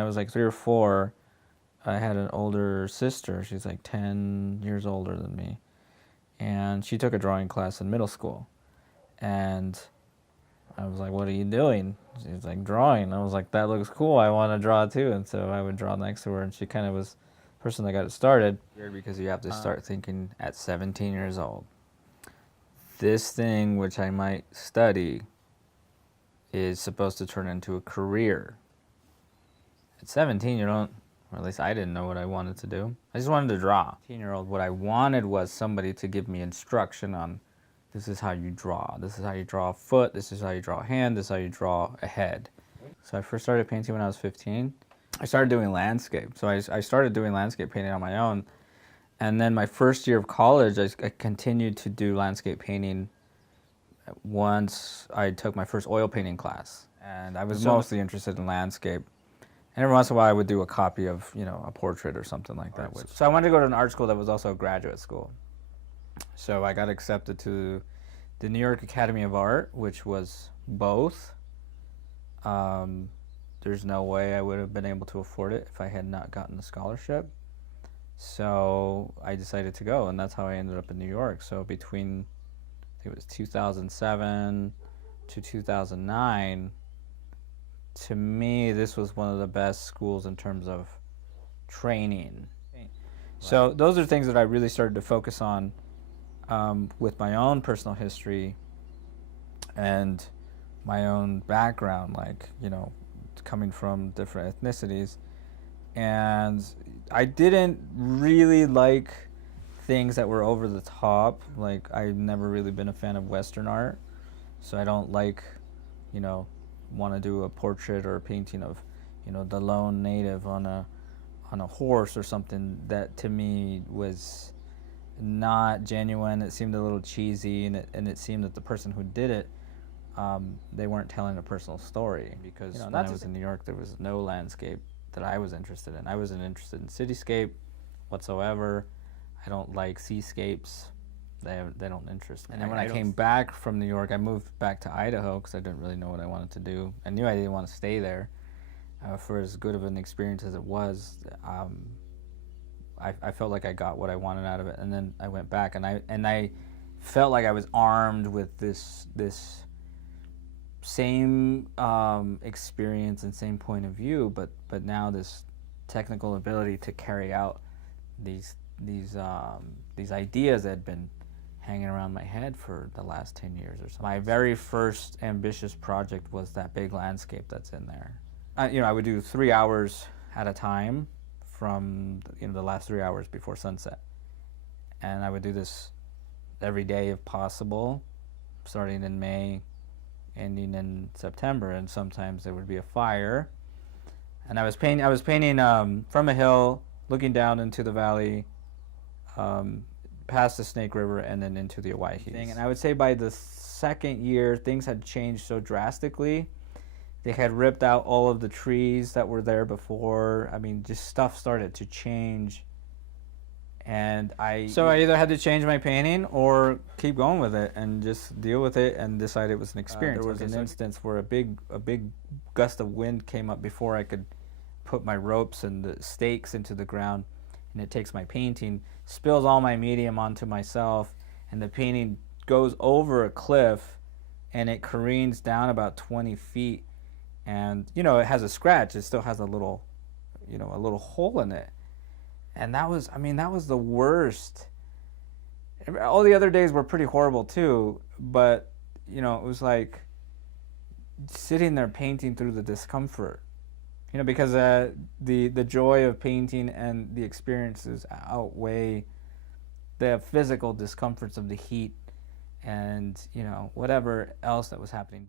I was like 3 or 4. I had an older sister. She's like 10 years older than me. And she took a drawing class in middle school. And I was like, what are you doing? She's like, drawing. I was like, that looks cool. I want to draw too. And so I would draw next to her, and she kind of was the person that got it started. Weird, because you have to start thinking at 17 years old. This thing, which I might study, is supposed to turn into a career. At 17, you don't, or at least I didn't know what I wanted to do. I just wanted to draw. 18-year-old, what I wanted was somebody to give me instruction on, this is how you draw. This is how you draw a foot. This is how you draw a hand. This is how you draw a head. So I first started painting when I was 15. I started doing landscape. So I started doing landscape painting on my own. And then my first year of college, I continued to do landscape painting once I took my first oil painting class. And I was mostly interested in landscape. And every once in a while I would do a copy of, a portrait or something like that. So I wanted to go to an art school that was also a graduate school. So I got accepted to the New York Academy of Art, which was both. There's no way I would have been able to afford it if I had not gotten the scholarship. So I decided to go, and that's how I ended up in New York. So between, I think it was 2007 to 2009, to me, this was one of the best schools in terms of training. So those are things that I really started to focus on with my own personal history and my own background, like, coming from different ethnicities. And I didn't really like things that were over the top. Like, I've never really been a fan of Western art. So I don't like, want to do a portrait or a painting of, the lone native on a horse or something. That to me was not genuine. It seemed a little cheesy, and it seemed that the person who did it, they weren't telling a personal story. Because when I was in New York, there was no landscape that I was interested in. I wasn't interested in cityscape whatsoever. I don't like seascapes. They don't interest me. And then when I came back from New York, I moved back to Idaho because I didn't really know what I wanted to do. I knew I didn't want to stay there. For as good of an experience as it was, I felt like I got what I wanted out of it. And then I went back, and I felt like I was armed with this same experience and same point of view, but now this technical ability to carry out these ideas that had been hanging around my head for the last 10 years or so. My very first ambitious project was that big landscape that's in there. I would do 3 hours at a time from the last 3 hours before sunset, and I would do this every day if possible, starting in May, ending in September. And sometimes there would be a fire, and I was painting from a hill, looking down into the valley, past the Snake River, and then into the Owyhee. And I would say by the second year, things had changed so drastically. They had ripped out all of the trees that were there before. I mean, just stuff started to change. And so I either had to change my painting or keep going with it and just deal with it and decide it was an experience. There was an instance where a big gust of wind came up before I could put my ropes and the stakes into the ground, and it takes my painting, spills all my medium onto myself, and the painting goes over a cliff, and it careens down about 20 feet, and it has a scratch. It still has a little hole in it. And that was the worst. All the other days were pretty horrible too, but it was like sitting there painting through the discomfort, because the joy of painting and the experiences outweigh the physical discomforts of the heat and whatever else that was happening.